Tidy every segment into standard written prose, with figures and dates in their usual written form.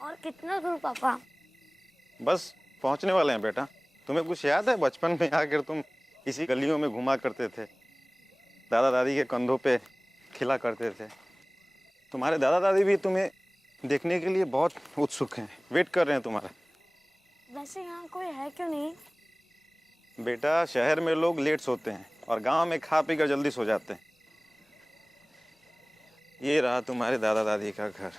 और कितना दूर पापा? बस पहुंचने वाले हैं बेटा। तुम्हें कुछ याद है बचपन में आकर तुम इसी गलियों में घुमा करते थे, दादा दादी के कंधों पे खिला करते थे। तुम्हारे दादा दादी भी तुम्हें देखने के लिए बहुत उत्सुक हैं, वेट कर रहे हैं तुम्हारा। वैसे यहाँ कोई है क्यों नहीं? बेटा शहर में लोग लेट सोते हैं और गांव में खा पी कर जल्दी सो जाते हैं। ये रहा तुम्हारे दादा दादी का घर।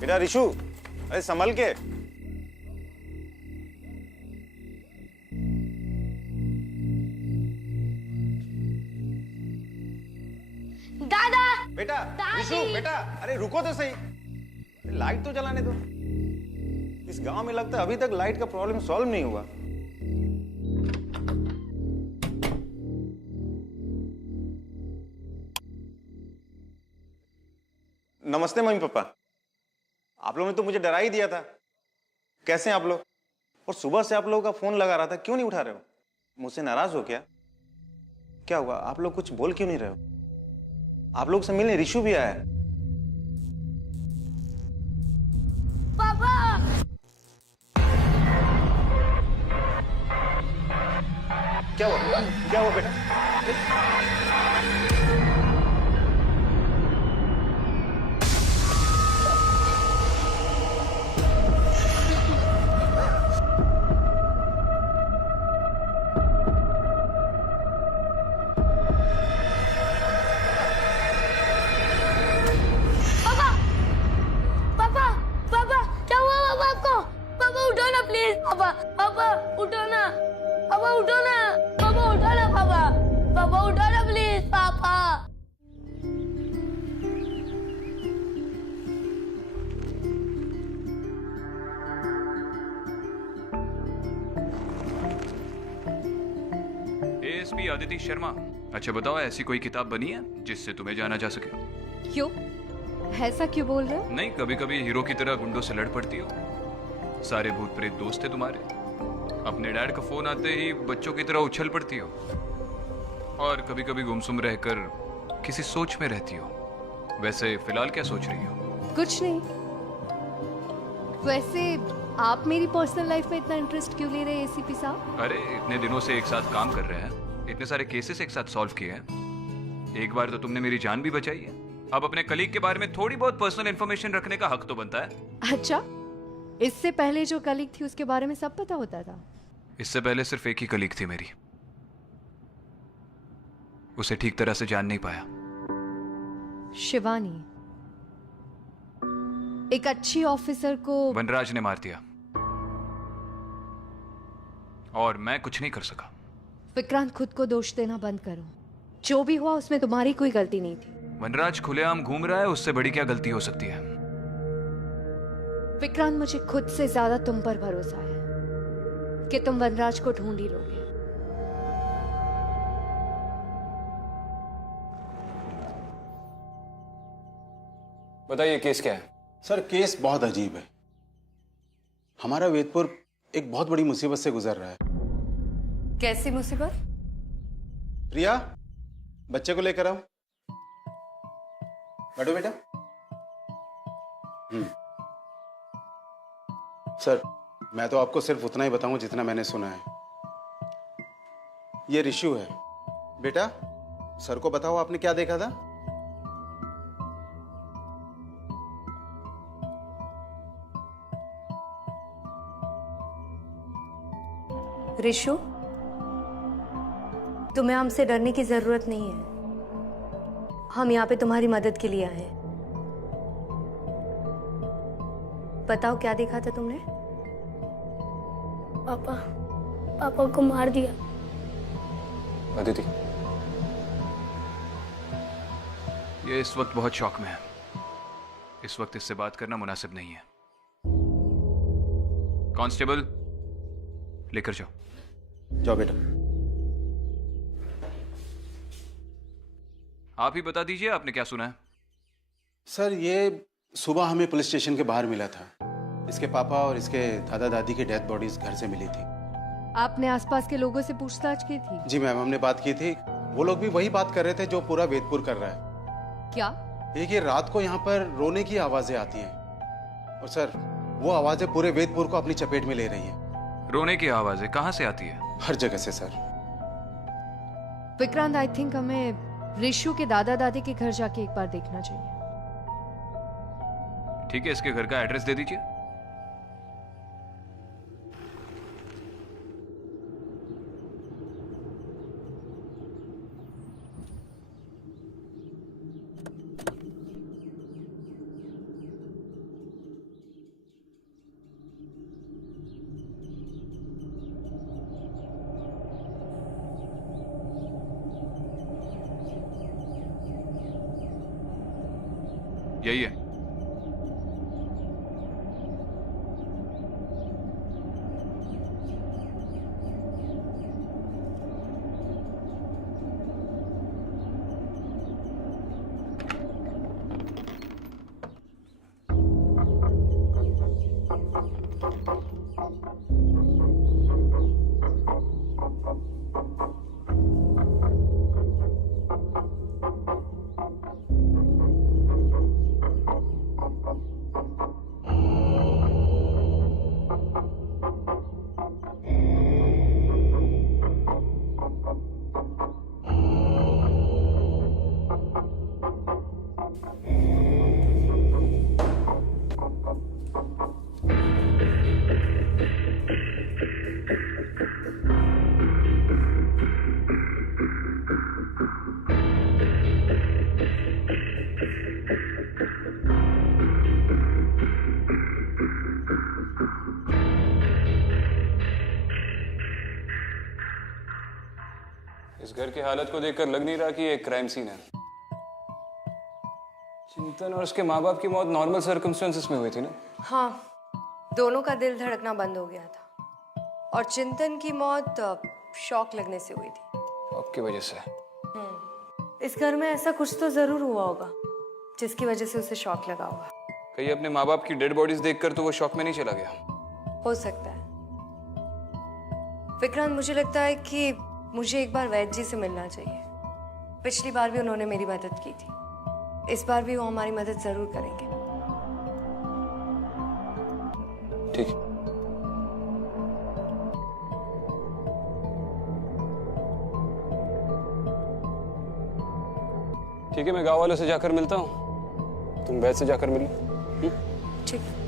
बेटा रिशु, अरे संभल के। दादा! बेटा दादी! रिशु, बेटा अरे रुको तो सही, लाइट तो जलाने दो। इस गांव में लगता है अभी तक लाइट का प्रॉब्लम सॉल्व नहीं हुआ। नमस्ते मम्मी पापा। आप लोगों ने तो मुझे डरा ही दिया था। कैसे हैं आप लोग? और सुबह से आप लोगों का फोन लगा रहा था, क्यों नहीं उठा रहे हो? मुझसे नाराज हो क्या? क्या हुआ? आप लोग कुछ बोल क्यों नहीं रहे हो? आप लोग से मिलने रिशु भी आया है। पापा! क्या हुआ? क्या हुआ बेटा? पापा! पापा! क्या हुआ पापा आपको? पापा उठो ना प्लीज। पापा! पापा उठो ना। पापा उठो ना। पापा उठो ना पापा। पापा उठो ना प्लीज पापा। एएसपी आदिति शर्मा। अच्छा बताओ, ऐसी कोई किताब बनी है जिससे तुम्हें जाना जा सके? क्यों? ऐसा क्यों बोल रहे हो? नहीं, कभी कभी हीरो की तरह गुंडों से लड़ पड़ती हो। सारे भूत प्रेत दोस्त थे तुम्हारे। अपने डैड का फोन आते ही बच्चों की तरह उछल पड़ती हो। और कभी कभी गुमसुम रहकर किसी सोच में रहती हो। वैसे फिलहाल क्या सोच रही हो? कुछ नहीं। वैसे आप मेरी पर्सनल लाइफ में इतना इंटरेस्ट क्यों ले रहे हैं एसीपी साहब? अरे इतने दिनों से एक साथ काम कर रहे हैं, इतने सारे केसेस एक साथ सॉल्व किए हैं। एक बार तो तुमने मेरी जान भी बचाई है। अब अपने कलीग के बारे में थोड़ी बहुत पर्सनल इंफॉर्मेशन रखने का हक तो बनता है। अच्छा, इससे पहले जो कलीग थी उसके बारे में सब पता होता था? इससे पहले सिर्फ एक ही कलीग थी मेरी, उसे ठीक तरह से जान नहीं पाया। शिवानी। एक अच्छी ऑफिसर को वनराज ने मार दिया और मैं कुछ नहीं कर सका। विक्रांत, खुद को दोष देना बंद करो। जो भी हुआ उसमें तुम्हारी कोई गलती नहीं थी। वनराज खुलेआम घूम रहा है, उससे बड़ी क्या गलती हो सकती है? विक्रांत, मुझे खुद से ज्यादा तुम पर भरोसा है कि तुम वनराज को ढूंढ ही लोगे। बताइए केस क्या है? सर केस बहुत अजीब है। हमारा वेदपुर एक बहुत बड़ी मुसीबत से गुजर रहा है। कैसी मुसीबत? प्रिया, बच्चे को लेकर आओ। बैठो बेटा। सर, मैं तो आपको सिर्फ उतना ही बताऊं जितना मैंने सुना है। ये रिशु है। बेटा, सर को बताओ आपने क्या देखा था? रिशु, तुम्हें हमसे डरने की जरूरत नहीं है। हम यहाँ पे तुम्हारी मदद के लिए आए हैं। बताओ क्या देखा था तुमने? पापा, पापा को मार दिया। अदिति, ये इस वक्त बहुत शॉक में है। इस वक्त इससे बात करना मुनासिब नहीं है। कांस्टेबल, लेकर जाओ। जाओ बेटा। आप ही बता दीजिए, आपने क्या सुना है? सर, ये सुबह हमें पुलिस स्टेशन के बाहर मिला था। इसके पापा और इसके दादा दादी की डेथ बॉडीज घर से मिली थी। आपने आसपास के लोगों से पूछताछ की थी? जी मैम, हमने बात की थी। वो लोग भी वही बात कर रहे थे जो पूरा वेदपुर कर रहा है। क्या? एक ये रात को यहाँ पर रोने की आवाजें आती हैं और सर वो आवाजें पूरे वेदपुर को अपनी चपेट में ले रही हैं। रोने की आवाजें कहाँ से आती है? हर जगह से सर। विक्रांत, आई थिंक हमें रिशु के दादा दादी के घर जाके एक बार देखना चाहिए। ठीक है, इसके घर का एड्रेस दे दीजिए। यही है। इस घर की हालत को देखकर लग नहीं रहा कि ये एक क्राइम सीन है। चिंतन और उसके माँ बाप की मौत नॉर्मल सर्कमस्टेंसेस में हुई थी ना? हाँ, दोनों का दिल धड़कना बंद हो गया था और चिंतन की मौत शॉक लगने से हुई थी। आपकी वजह से? इस घर में ऐसा कुछ तो जरूर हुआ होगा जिसकी वजह से उसे शॉक लगा होगा। कहीं अपने माँ बाप की डेड बॉडीज देखकर तो वो शॉक में नहीं चला गया? हो सकता है। विक्रांत, मुझे लगता है कि मुझे एक बार वैद्य जी से मिलना चाहिए। पिछली बार भी उन्होंने मेरी मदद की थी, इस बार भी वो हमारी मदद जरूर करेंगे। ठीक है। ठीक है, मैं गांव वालों से जाकर मिलता हूँ, तुम वैद्य से जाकर मिलो। ठीक है।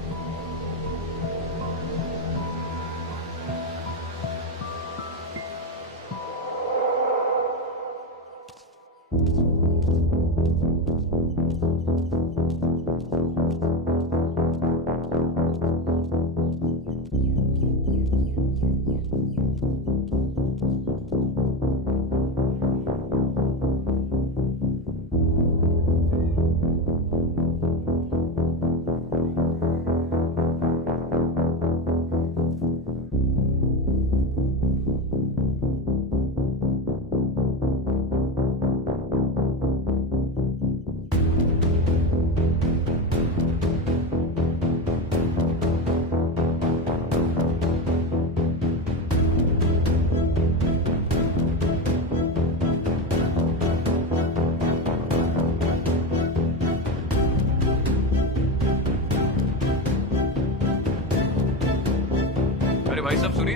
भाई साहब सुनिए,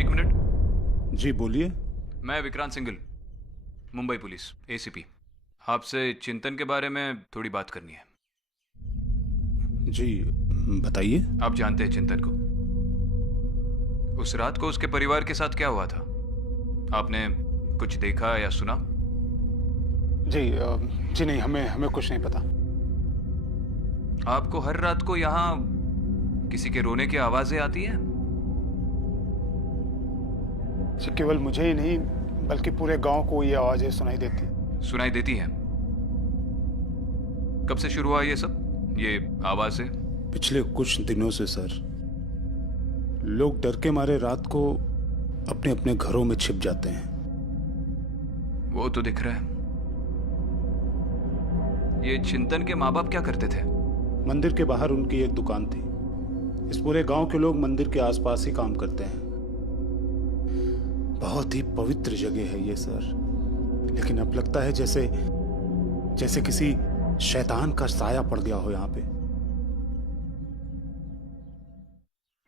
एक मिनट। जी बोलिए। मैं विक्रांत सिंघल, मुंबई पुलिस एसीपी। आपसे चिंतन के बारे में थोड़ी बात करनी है। जी बताइए। आप जानते हैं चिंतन को? उस रात को उसके परिवार के साथ क्या हुआ था? आपने कुछ देखा या सुना? जी नहीं, हमें कुछ नहीं पता। आपको हर रात को यहाँ किसी के रोने की आवाजें आती हैं? केवल मुझे ही नहीं बल्कि पूरे गांव को ये आवाजें सुनाई देती हैं। कब से शुरू हुआ ये सब, ये आवाजें? पिछले कुछ दिनों से सर। लोग डर के मारे रात को अपने अपने घरों में छिप जाते हैं। वो तो दिख रहा है। ये चिंतन के माँ बाप क्या करते थे? मंदिर के बाहर उनकी एक दुकान थी। इस पूरे गांव के लोग मंदिर के आसपास ही काम करते हैं। बहुत ही पवित्र जगह है ये सर, लेकिन अब लगता है जैसे जैसे किसी शैतान का साया पड़ गया हो यहाँ पे।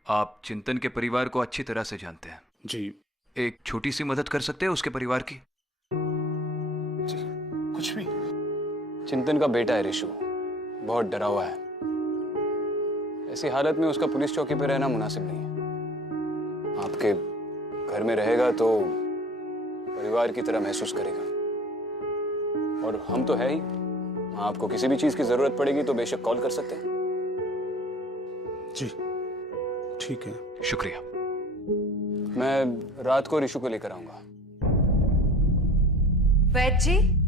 आप चिंतन के परिवार को अच्छी तरह से जानते हैं। जी एक छोटी सी मदद कर सकते हैं उसके परिवार की? जी, कुछ भी। चिंतन का बेटा है ऋषु, बहुत डरा हुआ है। ऐसी हालत में उसका पुलिस चौकी पे रहना मुनासिब नहीं है। आपके घर में रहेगा तो परिवार की तरह महसूस करेगा। और हम तो है ही, आपको किसी भी चीज की जरूरत पड़ेगी तो बेशक कॉल कर सकते हैं। जी ठीक है। शुक्रिया। मैं रात को ऋषु को लेकर आऊंगा। वैद्य जी,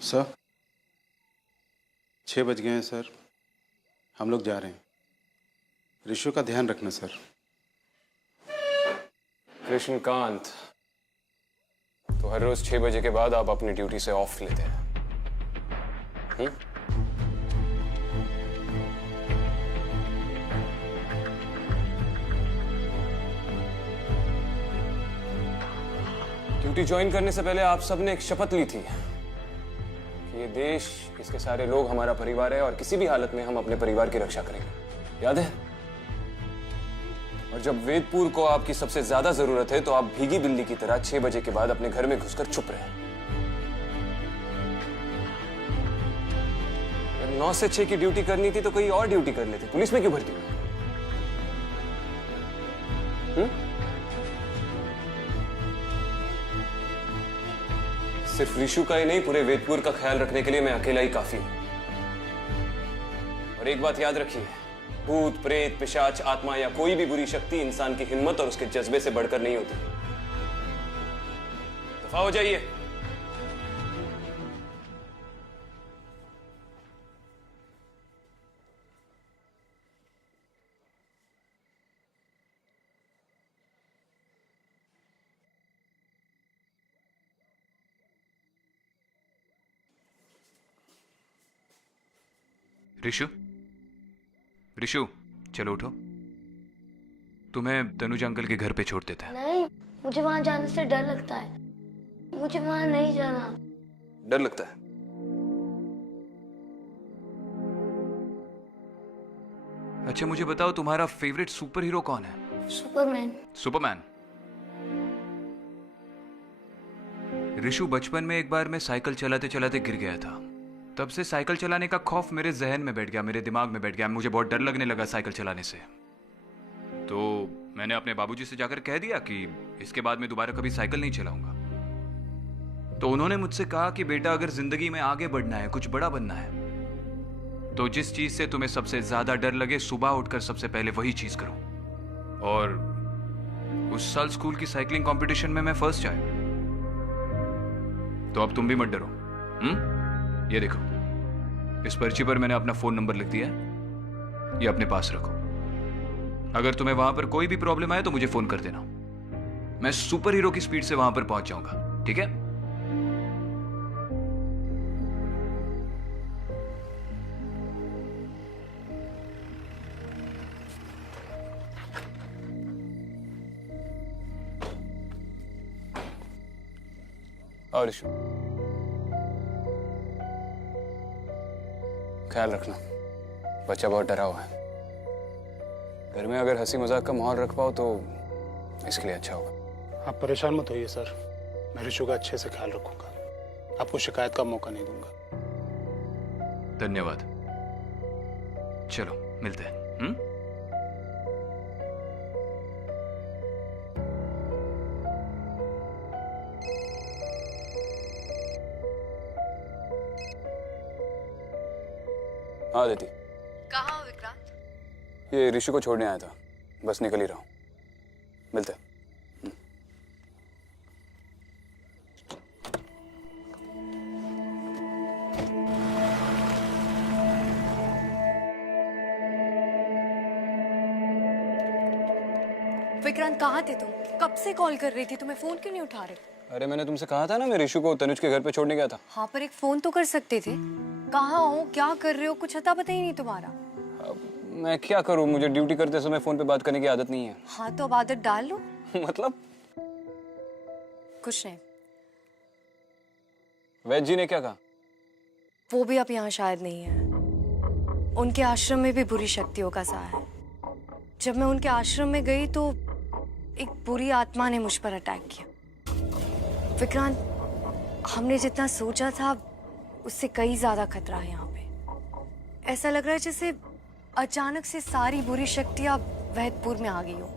सर 6 बज गए हैं सर, हम लोग जा रहे हैं। ऋषु का ध्यान रखना सर। कृष्णकांत, तो हर रोज 6 बजे के बाद आप अपनी ड्यूटी से ऑफ लेते हैं? ड्यूटी ज्वाइन करने से पहले आप सबने एक शपथ ली थी कि ये देश, इसके सारे लोग हमारा परिवार है और किसी भी हालत में हम अपने परिवार की रक्षा करेंगे, याद है? और जब वेदपुर को आपकी सबसे ज्यादा जरूरत है तो आप भीगी बिल्ली की तरह 6 बजे के बाद अपने घर में घुसकर चुप रहे। अगर 9 से 6 की ड्यूटी करनी थी तो कोई और ड्यूटी कर लेते, पुलिस में क्यों भर्ती हुए? सिर्फ ऋषु का ही नहीं, पूरे वेदपुर का ख्याल रखने के लिए मैं अकेला ही काफी हूं। और एक बात याद रखिए, भूत, प्रेत, पिशाच, आत्मा या कोई भी बुरी शक्ति इंसान की हिम्मत और उसके जज्बे से बढ़कर नहीं होती। दफा हो जाइए। ऋषु, ऋषु, चलो उठो। तुम्हें तनुज अंकल के घर पे छोड़ देते हैं। नहीं, मुझे वहां जाने से डर लगता है। मुझे वहां नहीं जाना। डर लगता है? अच्छा मुझे बताओ, तुम्हारा फेवरेट सुपर हीरो कौन है? सुपरमैन। सुपरमैन। ऋषु, बचपन में एक बार मैं साइकिल चलाते चलाते गिर गया था। तब से साइकिल चलाने का खौफ मेरे जहन में बैठ गया, मेरे दिमाग में बैठ गया। मुझे बहुत डर लगने लगा साइकिल चलाने से। तो मैंने अपने बाबूजी से जाकर कह दिया कि इसके बाद मैं दोबारा कभी साइकिल नहीं चलाऊंगा। तो उन्होंने मुझसे कहा कि बेटा, अगर जिंदगी में आगे बढ़ना है, कुछ बड़ा बनना है, तो जिस चीज से तुम्हें सबसे ज्यादा डर लगे, सुबह उठकर सबसे पहले वही चीज करो। और उस साल स्कूल की साइकिलिंग कंपटीशन में मैं फर्स्ट आया। तो अब तुम भी मत डरो। ये देखो, इस पर्ची पर मैंने अपना फोन नंबर लिख दिया है, ये अपने पास रखो। अगर तुम्हें वहां पर कोई भी प्रॉब्लम आए तो मुझे फोन कर देना, मैं सुपर हीरो की स्पीड से वहां पर पहुंच जाऊंगा, ठीक है? और इशू ख्याल रखना, बच्चा बहुत डरा हुआ है। घर में अगर हंसी मजाक का माहौल रख पाओ तो इसके लिए अच्छा होगा। आप परेशान मत होइए सर, मैं ऋषु का अच्छे से ख्याल रखूंगा, आपको शिकायत का मौका नहीं दूंगा। धन्यवाद। चलो मिलते हैं। हाँ दीदी। कहाँ हो विक्रांत? ये ऋषि को छोड़ने आया था, बस निकल ही रहा हूँ, मिलते हैं। विक्रांत कहाँ थे तुम? कब से कॉल कर रही थी, तुम्हें फोन क्यों नहीं उठा रहे? अरे मैंने तुमसे कहा था ना, मैं ऋषु को तनुज के घर पे छोड़ने गया था। हाँ पर एक फोन तो कर सकते थे। कहाँ हो, क्या कर रहे हो, कुछ अता पता ही नहीं तुम्हारा। अब मैं क्या करूँ, मुझे ड्यूटी करते समय फोन पे बात करने की आदत नहीं है। हाँ तो अब आदत डाल लो। मतलब कुछ नहीं। वैद जी ने क्या कहा? वो भी अब यहाँ शायद नहीं है। उनके आश्रम में भी बुरी शक्तियों का साया है। जब मैं उनके आश्रम में गई तो एक बुरी आत्मा ने मुझ पर अटैक किया। विक्रांत, हमने जितना सोचा था उससे कई ज्यादा खतरा है यहाँ पे। ऐसा लग रहा है जैसे अचानक से सारी बुरी शक्तियां वैदपुर में आ गई हो।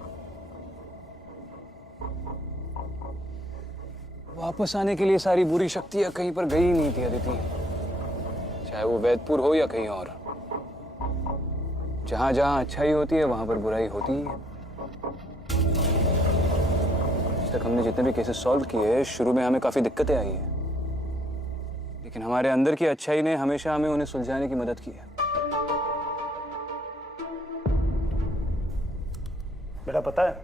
वापस आने के लिए सारी बुरी शक्तियां कहीं पर गई नहीं थी अदिति, चाहे वो वैदपुर हो या कहीं और। जहां जहां अच्छाई होती है वहां पर बुराई होती ही है। आज तक हमने जितने भी केसेस सॉल्व किए, शुरू में हमें काफी दिक्कतें आई है, लेकिन हमारे अंदर की अच्छाई ने हमेशा हमें उन्हें सुलझाने की मदद की है। बेटा पता है,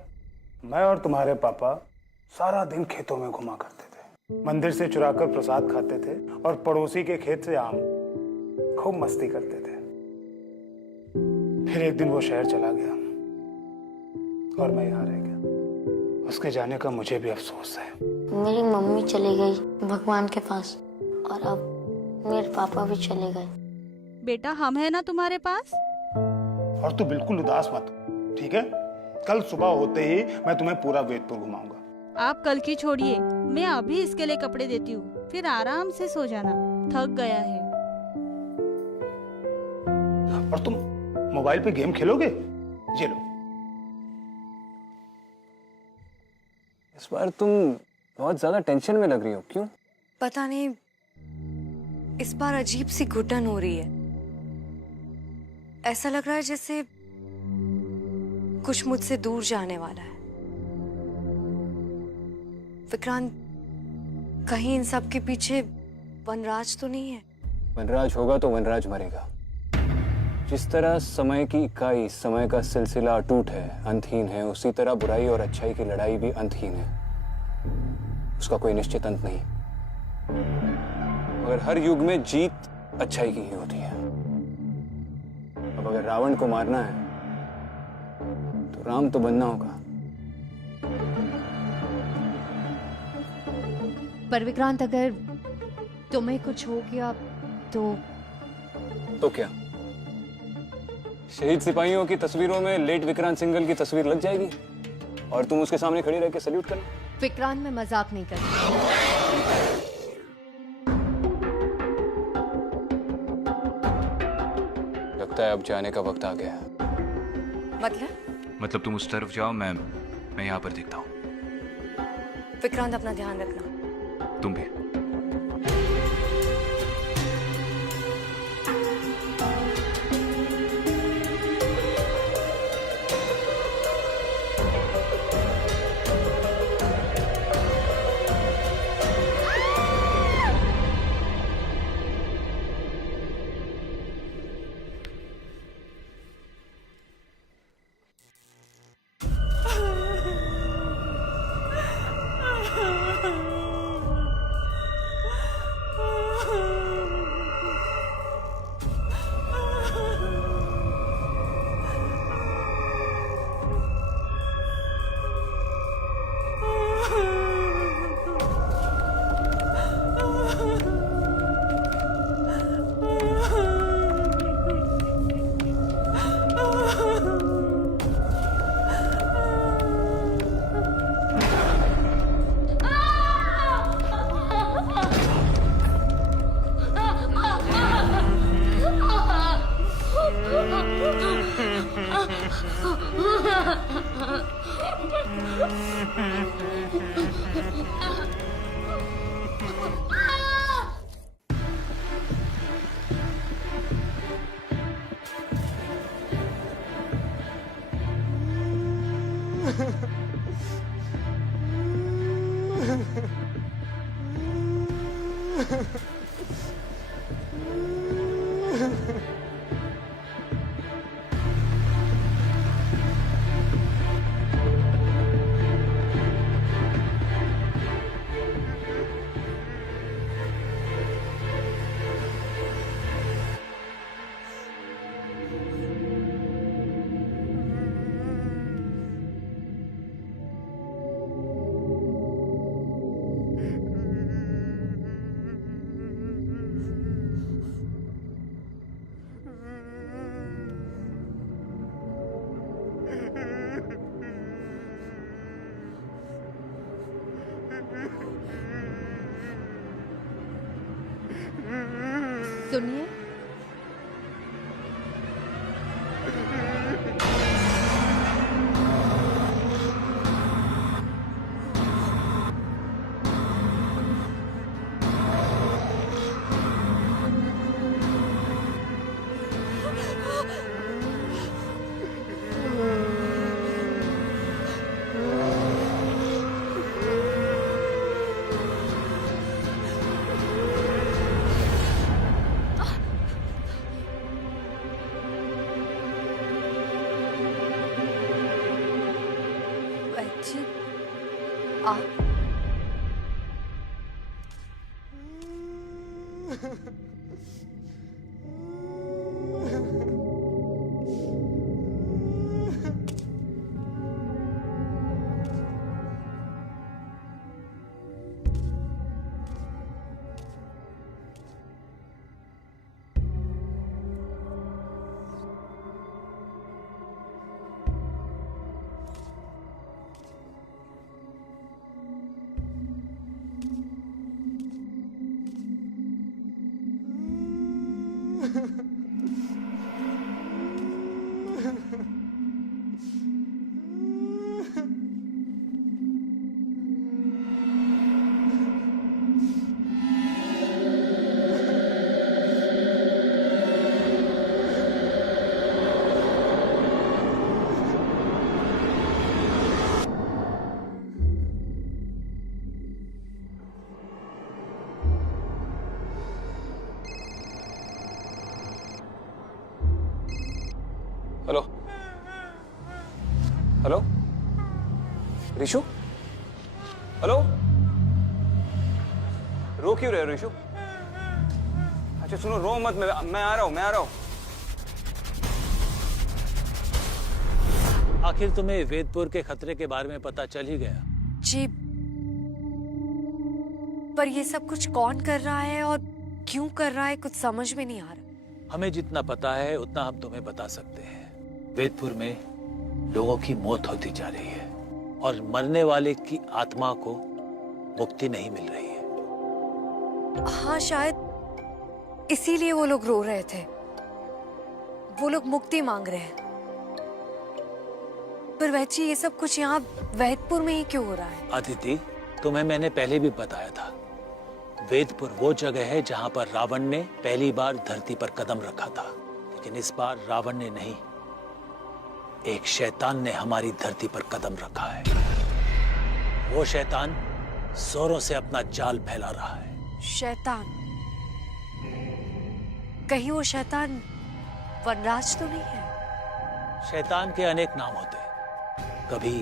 मैं और तुम्हारे पापा सारा दिन खेतों में घुमा करते थे, मंदिर से चुराकर प्रसाद खाते थे और पड़ोसी के खेत से आम, खूब मस्ती करते थे। फिर एक दिन वो शहर चला गया और मैं यहाँ रह गया। उसके जाने का मुझे भी अफसोस है। मेरी मम्मी चली गई भगवान के पास और अब मेरे पापा भी चले गए। बेटा हम है ना तुम्हारे पास। और तू बिल्कुल उदास मत, ठीक है? कल सुबह होते ही मैं तुम्हें पूरा वेदपुर घुमाऊंगा। आप कल की छोड़िए, मैं अभी इसके लिए कपड़े देती हूँ, फिर आराम से सो जाना, थक गया है। और तुम मोबाइल पे गेम खेलोगे? ये लो। इस बार तुम बहुत ज्यादा टेंशन में लग रही हो, क्यों? पता नहीं, इस बार अजीब सी घुटन हो रही है। ऐसा लग रहा है जैसे कुछ मुझसे दूर जाने वाला है। विक्रांत, कहीं इन सब के पीछे वनराज तो नहीं है? वनराज होगा तो वनराज मरेगा। जिस तरह समय की इकाई, समय का सिलसिला अटूट है, अंतहीन है, उसी तरह बुराई और अच्छाई की लड़ाई भी अंतहीन है। उसका कोई निश्चित अंत नहीं। मगर हर युग में जीत अच्छाई की ही होती है। अब अगर रावण को मारना है तो राम तो बनना होगा। पर विक्रांत, अगर तुम्हें कुछ हो गया तो क्या शहीद सिपाहियों की तस्वीरों में लेट विक्रांत सिंघल की तस्वीर लग जाएगी और तुम उसके सामने खड़ी रह के सल्यूट करना? विक्रांत, मैं मजाक नहीं कर रही। लगता है अब जाने का वक्त आ गया है। मतलब तुम उस तरफ जाओ, मैं यहाँ पर देखता हूँ। विक्रांत, अपना ध्यान रखना। तुम भी। सुनिए, बच्ची आप हेलो हेलो ऋषु, हेलो, रो क्यों रहे हो ऋषु? अच्छा सुनो, रो मत, मैं आ रहा हूं, मैं आ रहा हूं। आखिर तुम्हें वेदपुर के खतरे के बारे में पता चल ही गया। जी, पर ये सब कुछ कौन कर रहा है और क्यों कर रहा है, कुछ समझ में नहीं आ रहा। हमें जितना पता है उतना हम तुम्हें बता सकते हैं। वेदपुर में लोगों की मौत होती जा रही है और मरने वाले की आत्मा को मुक्ति नहीं मिल रही है। हाँ, शायद इसीलिए वो लोग रो रहे थे। वो लोग मुक्ति मांग रहे हैं। पर वैची, ये सब कुछ यहाँ वेदपुर में ही क्यों हो रहा है? अदिति, तुम्हें मैंने पहले भी बताया था, वेदपुर वो जगह है जहां पर रावण ने पहली बार धरती पर कदम रखा था। लेकिन इस बार रावण ने नहीं, एक शैतान ने हमारी धरती पर कदम रखा है। वो शैतान जोरों से अपना जाल फैला रहा है। शैतान? कहीं वो शैतान वनराज तो नहीं है? शैतान के अनेक नाम होते हैं, कभी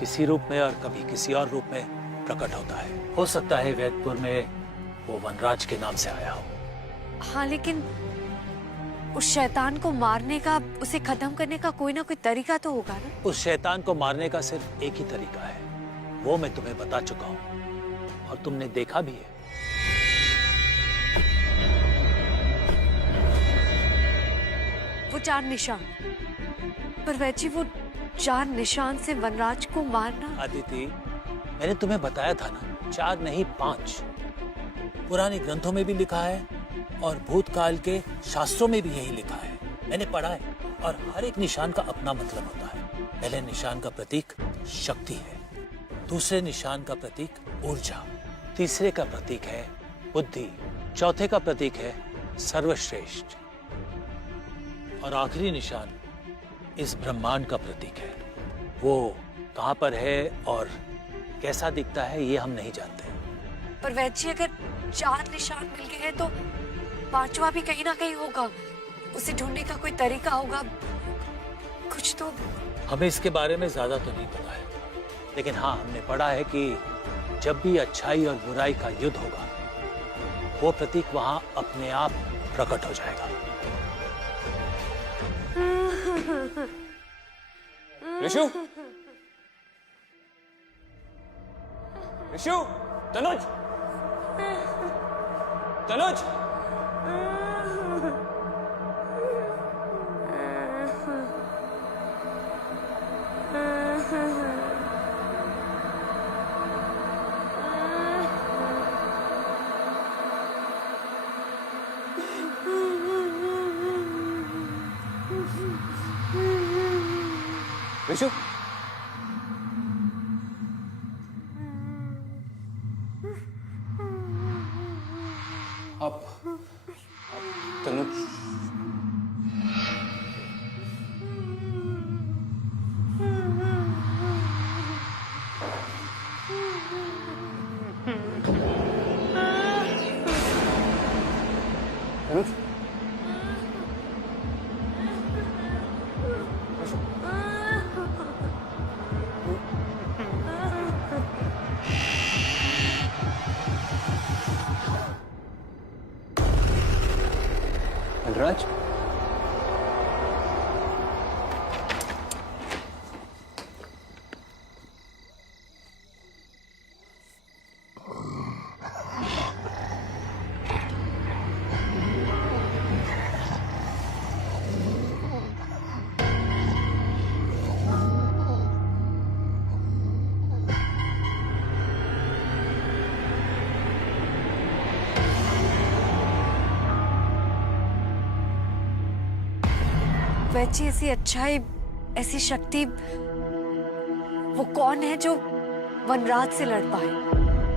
किसी रूप में और कभी किसी और रूप में प्रकट होता है। हो सकता है वेदपुर में वो वनराज के नाम से आया हो। हाँ, लेकिन उस शैतान को मारने का, उसे खत्म करने का कोई ना कोई तरीका तो होगा ना? उस शैतान को मारने का सिर्फ एक ही तरीका है, वो मैं तुम्हें बता चुका हूँ और तुमने देखा भी है। वो 4 निशान। पर वैची, वो 4 निशान से वनराज को मारना? अदिति, मैंने तुम्हें बताया था ना, 4 नहीं 5। पुराने ग्रंथों में भी लिखा है और भूतकाल के शास्त्रों में भी यही लिखा है। मैंने पढ़ा है और हर एक निशान का अपना मतलब होता है। पहले निशान का प्रतीक शक्ति है, दूसरे निशान का प्रतीक ऊर्जा, तीसरे का प्रतीक है बुद्धि, चौथे का प्रतीक है सर्वश्रेष्ठ और आखिरी निशान इस ब्रह्मांड का प्रतीक है। वो कहाँ पर है और कैसा दिखता है ये हम नहीं जानते। पर वैची अगर 4 निशान मिल गए हैं तो 5वां भी कहीं ना कहीं होगा। उसे ढूंढने का कोई तरीका होगा, कुछ तो। हमें इसके बारे में ज्यादा तो नहीं पता है, लेकिन हाँ हमने पढ़ा है कि जब भी अच्छाई और बुराई का युद्ध होगा, वो प्रतीक वहां अपने आप प्रकट हो जाएगा। ऋषु, ऋषु, तनुज, तनुज, ऋषु, आप तनुज, तनुज, राज, वैची ऐसी अच्छाई, ऐसी शक्ति, वो कौन है जो वनराज से लड़ पाए?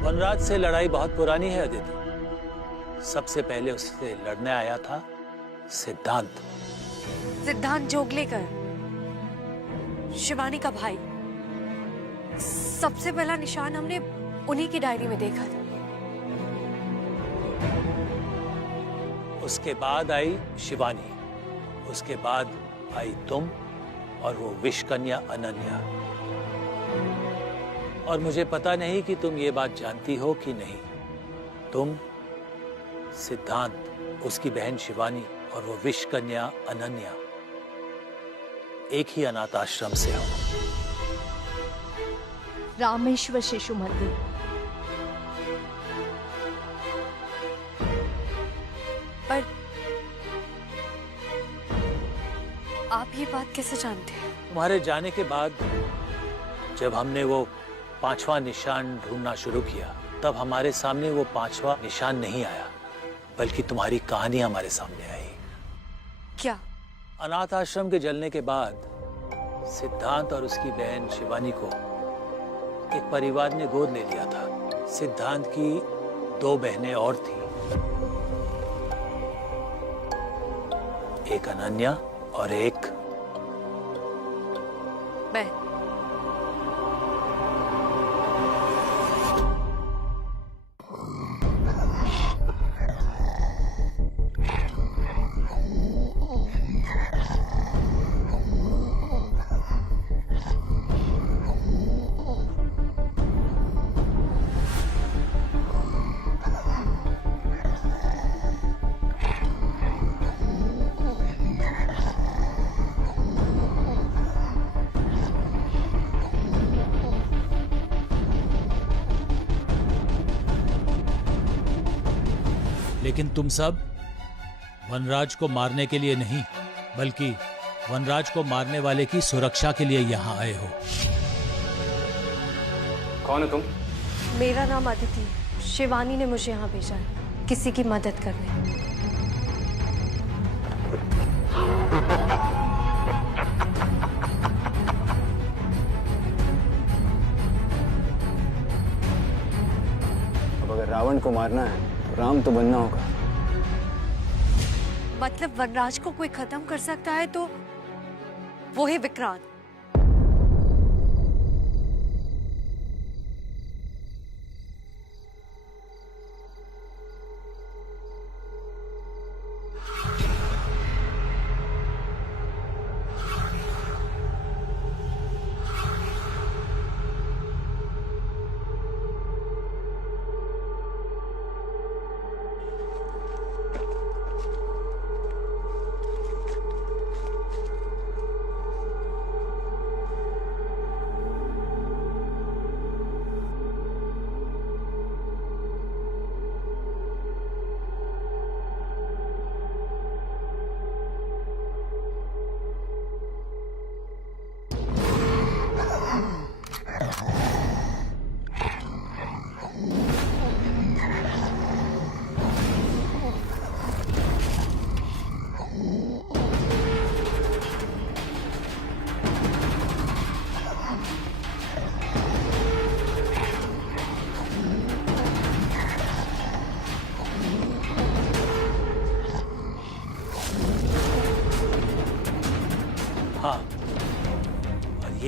वनराज से लड़ाई बहुत पुरानी है अदिति। सबसे पहले उससे लड़ने आया था सिद्धांत। सिद्धांत जोगलेकर, शिवानी का भाई। सबसे पहला निशान हमने उन्हीं की डायरी में देखा था। उसके बाद आई शिवानी, उसके बाद आई तुम, और वो विषकन्या अनन्या। और मुझे पता नहीं कि तुम ये बात जानती हो कि नहीं, तुम, सिद्धांत, उसकी बहन शिवानी और वो विषकन्या अनन्या एक ही अनाथ आश्रम से हो। रामेश्वर शिशु मंदिर। पर आप ये बात कैसे जानते हैं? तुम्हारे जाने के बाद जब हमने वो 5वां निशान ढूंढना शुरू किया, तब हमारे सामने वो 5वां निशान नहीं आया, बल्कि तुम्हारी कहानी हमारे सामने आई। क्या? अनाथ आश्रम के जलने के बाद सिद्धांत और उसकी बहन शिवानी को एक परिवार ने गोद ले लिया था। सिद्धांत की 2 बहनें और थी, एक अनन्या और एक मैं। लेकिन तुम सब वनराज को मारने के लिए नहीं, बल्कि वनराज को मारने वाले की सुरक्षा के लिए यहाँ आए हो। कौन है तुम? मेरा नाम अदिति है। शिवानी ने मुझे यहाँ भेजा है किसी की मदद करने। अब अगर रावण को मारना है तो राम तो बनना होगा। मतलब वनराज को कोई खत्म कर सकता है तो वो है विक्रांत।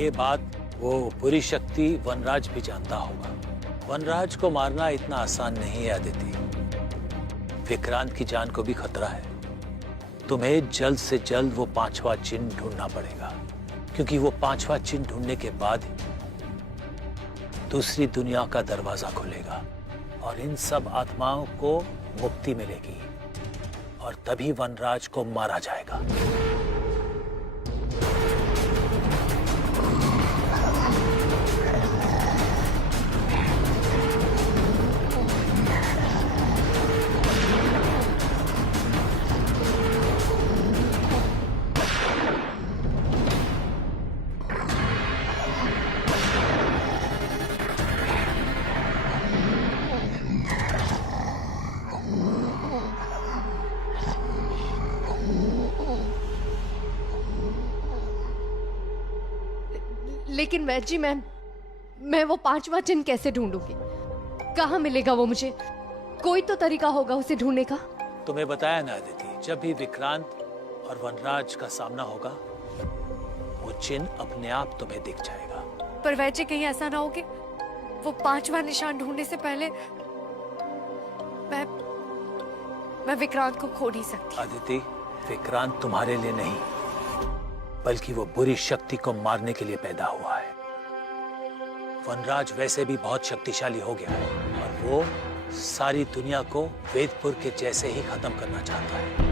ये बात वो बुरी शक्ति वनराज भी जानता होगा। वनराज को मारना इतना आसान नहीं है अदिति। विक्रांत की जान को भी खतरा है। तुम्हें जल्द से जल्द वो 5वां चिन्ह ढूंढना पड़ेगा, क्योंकि वो 5वां चिन्ह ढूंढने के बाद दूसरी दुनिया का दरवाजा खुलेगा और इन सब आत्माओं को मुक्ति मिलेगी और तभी वनराज को मारा जाएगा। लेकिन वैद्य जी, मैं वो 5वां चिन्ह कैसे ढूंढूंगी? कहाँ मिलेगा वो मुझे? कोई तो तरीका होगा उसे ढूंढने का। तुम्हें बताया ना अदिति, जब भी विक्रांत और वनराज का सामना होगा वो चिन्ह अपने आप तुम्हें दिख जाएगा। पर वैद्य जी, कहीं ऐसा ना हो कि वो 5वां निशान ढूंढने से पहले मैं विक्रांत को खो नहीं सकती। अदिति, विक्रांत तुम्हारे लिए नहीं बल्कि वो बुरी शक्ति को मारने के लिए पैदा हुआ है। वनराज वैसे भी बहुत शक्तिशाली हो गया है और वो सारी दुनिया को वेदपुर के जैसे ही खत्म करना चाहता है।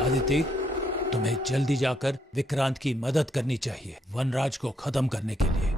आदिति, तुम्हें जल्दी जाकर विक्रांत की मदद करनी चाहिए वनराज को खत्म करने के लिए।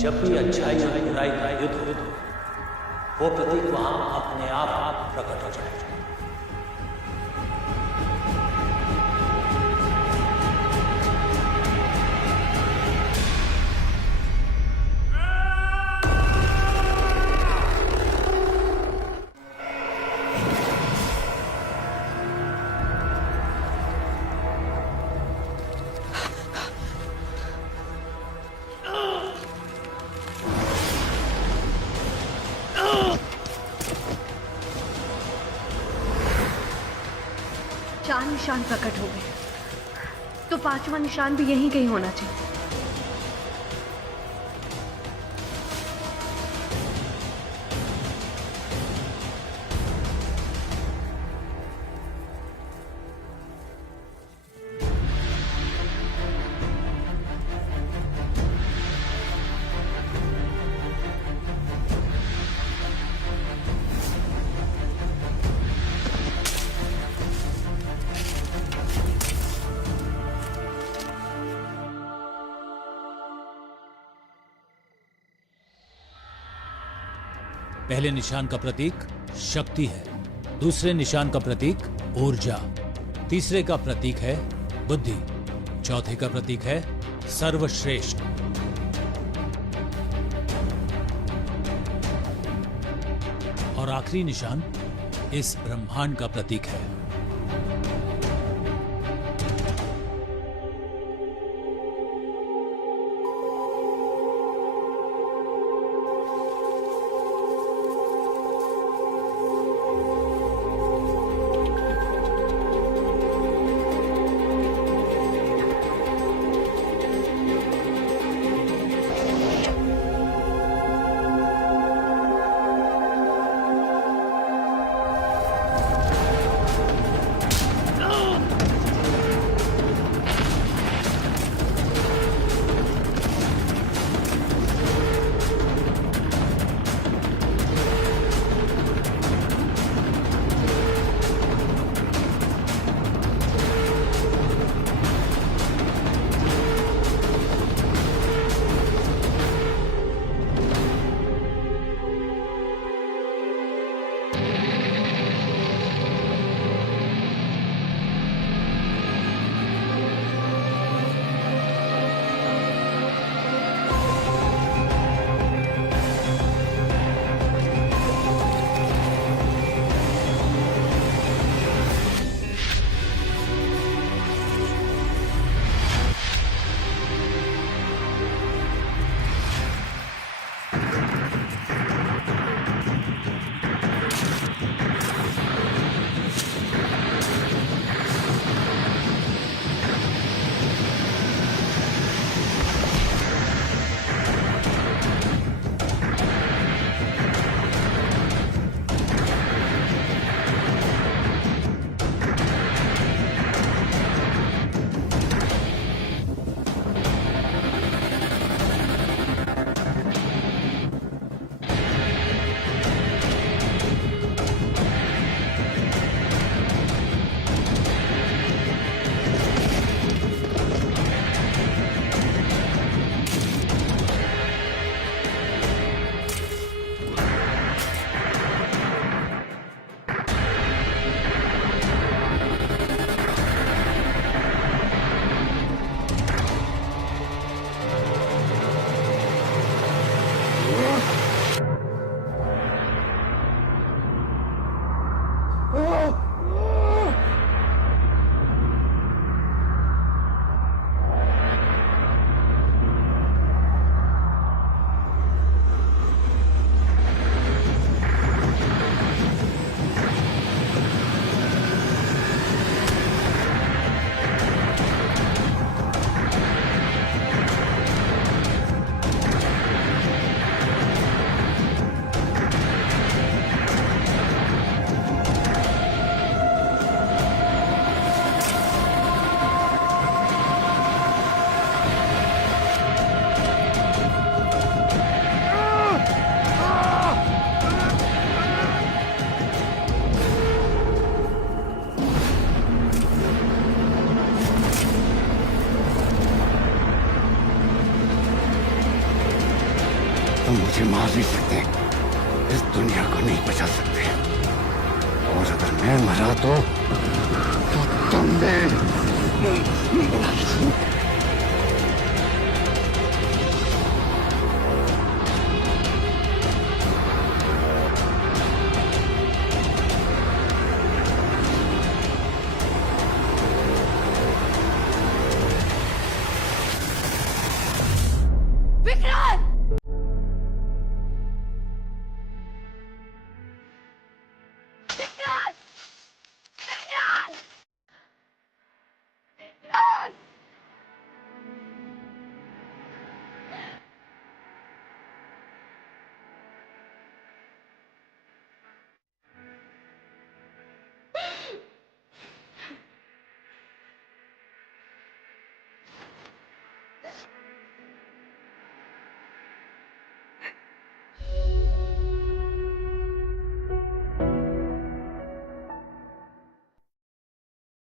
जब भी अच्छाई और बुराई का युद्ध हो, वो प्रतीक वहां अपने आप प्रकट हो जाएगा। निशान प्रकट हो गए, तो पांचवा निशान भी यहीं कहीं होना चाहिए। पहले निशान का प्रतीक शक्ति है, दूसरे निशान का प्रतीक ऊर्जा, तीसरे का प्रतीक है बुद्धि, चौथे का प्रतीक है सर्वश्रेष्ठ। और आखिरी निशान इस ब्रह्मांड का प्रतीक है। तुम मुझे मार नहीं सकते, इस दुनिया को नहीं बचा सकते, और अगर मैं मरा तो तुम भी।